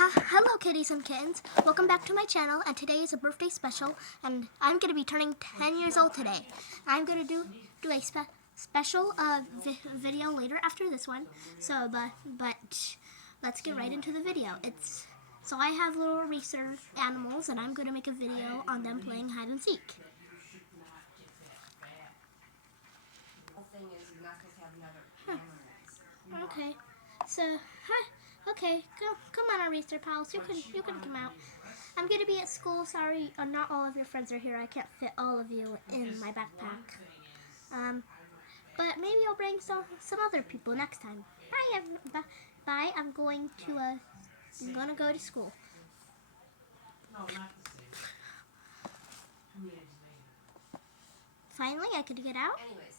Hello kitties and kittens, welcome back to my channel, and today is a birthday special and I'm going to be turning 10 years old today. I'm going to do a special video later after this one, so but let's get right into the video. So I have little research animals and I'm going to make a video on them playing hide and seek. Okay, so hi. Okay, come on, our research pals. You can come out. I'm gonna be at school. Sorry, not all of your friends are here. I can't fit all of you in my backpack. But maybe I'll bring some other people next time. Bye. Bye. I'm gonna go to school. Finally, I could get out. Anyways,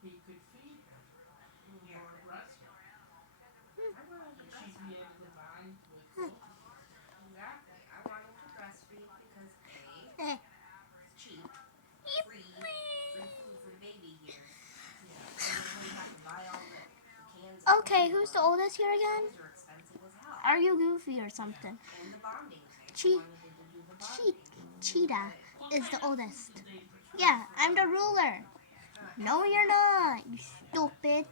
he could feed her or breastfeed her. She'd be able to bond with both. Exactly. I want him to breastfeed because A, it's cheap, free food for the baby here. Yeah. So we have to buy all the cans. Okay, who's the oldest here again? Those are expensive as hell. Are you Goofy or something? And the bonding thing. Cheetah is the oldest. Yeah, I'm the ruler. No, you're not, you stupid.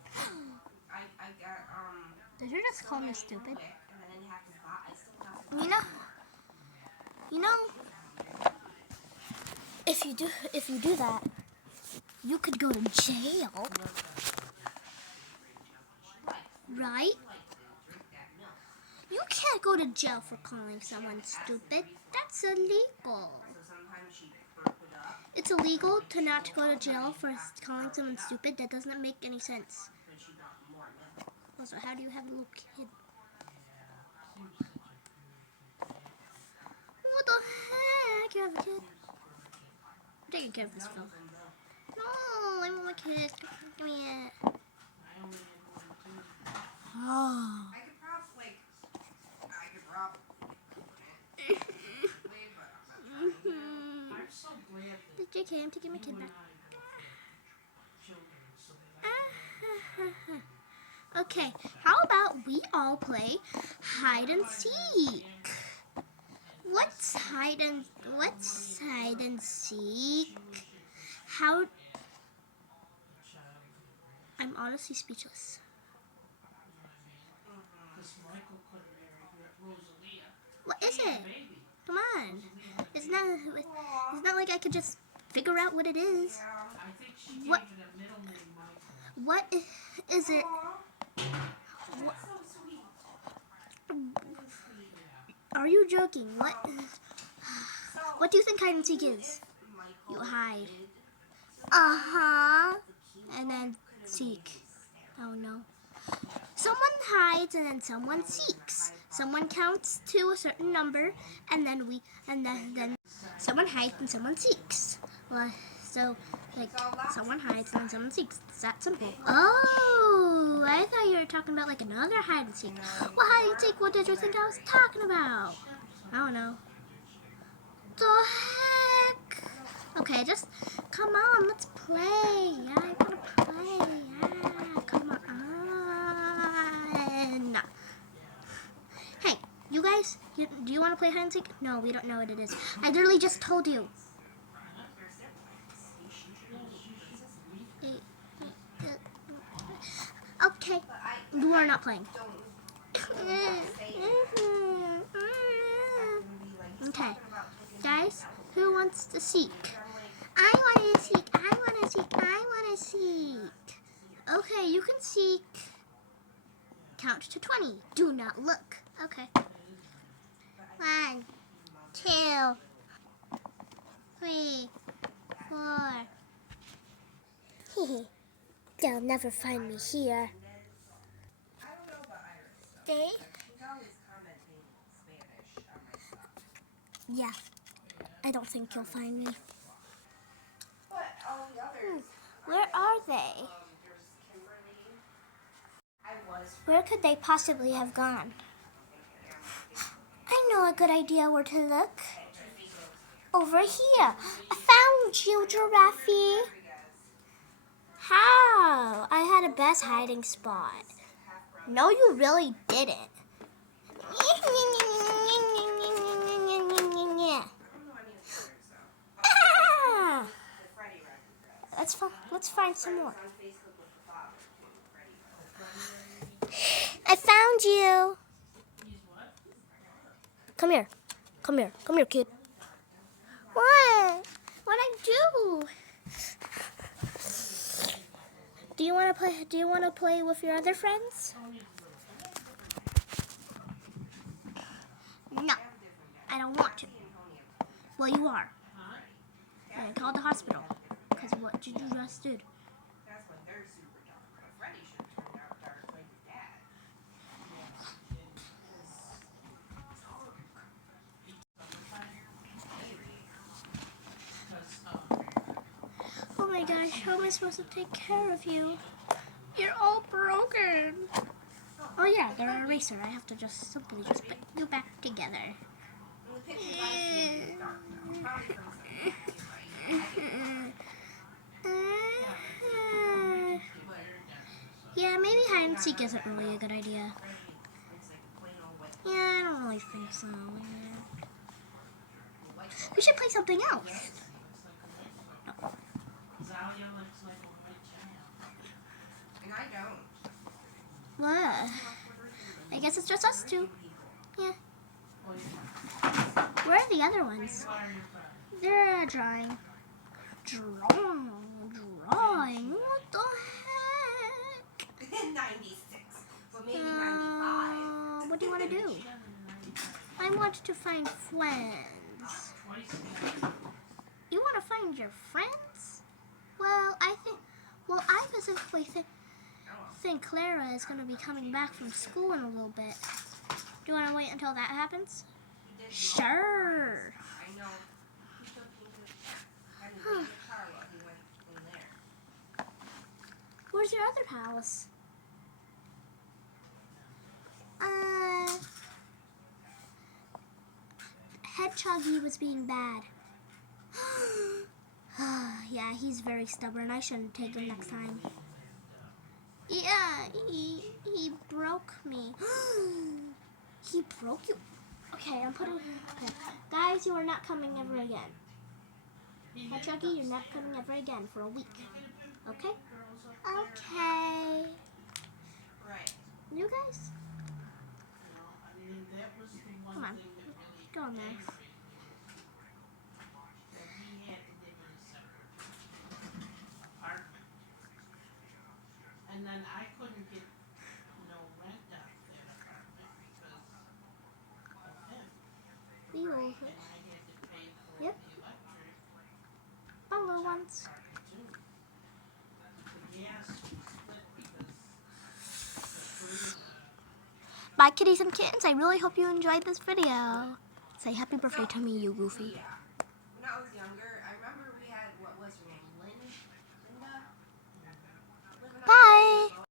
I got, Did you just call me stupid? and then you have to buy, I still have to buy. You know, if you do that, you could go to jail. Right? You can't go to jail for calling someone stupid. That's illegal. It's illegal to not go to jail for calling someone stupid. That doesn't make any sense. Also, how do you have a little kid? What the heck? You have a kid? I'm taking care of this film. No, I want my kid. Give me it. Oh. I could probably I'm so glad that JK, I'm taking my kid back. Okay, how about we all play hide and seek? What's hide and seek? I'm honestly speechless. What is it? Come on. It's not like I could just figure out what it is. What is it? Are you joking? What do you think hide and seek is? You hide. And then seek. Oh no. Someone hides and then someone seeks. Someone counts to a certain number and then someone hides and someone seeks. Well, so like someone hides and then someone seeks. It's that simple. Oh, I thought you were talking about like another hide and seek. Well, hide and seek, what did you think I was talking about? I don't know. The heck? Okay, just come on, let's play. Yeah, I wanna play. Yeah, come on. Hey, you guys, do you want to play hide and seek? No, we don't know what it is. I literally just told you. Okay, you are not playing. Okay, guys, who wants to seek? I want to seek. I want to seek. I want to seek. Okay, you can seek. Count to 20. Do not look. Okay. 1, 2, 3, 4. They'll never find me here. They? Yeah. I don't think you'll find me. Where are they? Where could they possibly have gone? I know a good idea where to look. Over here. I found you, Giraffe. How? I had a best hiding spot. No, you really didn't. Ah! Let's find some more. I found you. Come here. Come here. Come here, kid. What? What'd I do? Do you want to play? Do you want to play with your other friends? No, I don't want to. Well, you are. And I called the hospital because of what you just did. That's when they're super dark. But Freddy should have turned out dark like your dad. Oh my gosh, how am I supposed to take care of you? You're all broken. Oh yeah, they're an eraser. I have to just simply just put you back together. And the pictures I see is dark though. Probably from some Yeah, maybe hide and seek isn't really a good idea. it's like plain old white. Yeah, I don't really think so. We should play something else. Zalia looks like a white child. And I don't. What? I guess it's just us two. Yeah. Oh, yeah. Where are the other ones? What are your friends? They're drawing. Drawing? What the heck? 96. But maybe 95. What do you want to do? I want to find friends. You want to find your friends? Well, I specifically think Clara is going to be coming back from school in a little bit. Do you want to wait until that happens? Sure. I know. He took me to I didn't leave the car while he went in there. Where's your other pals? Hedgehoggy was being bad. Yeah, he's very stubborn. I shouldn't take him next time. Yeah, he broke me. He broke you? Okay, I'm putting... Okay. Guys, you are not coming ever again. Hedgehoggy, you're not coming ever again for a week. Okay? Okay. Right. You guys? I mean, that was the one Come on. thing that really Go on there. aggravated me. That he had to live in a separate apartment. And then I couldn't get no rent out of that apartment because of him. You will. And I had to pay for Yep. the electric Bungalow ones. too. The gas was split because the food, Bye, kitties and kittens. I really hope you enjoyed this video. Say happy birthday to me, you goofy. Yeah.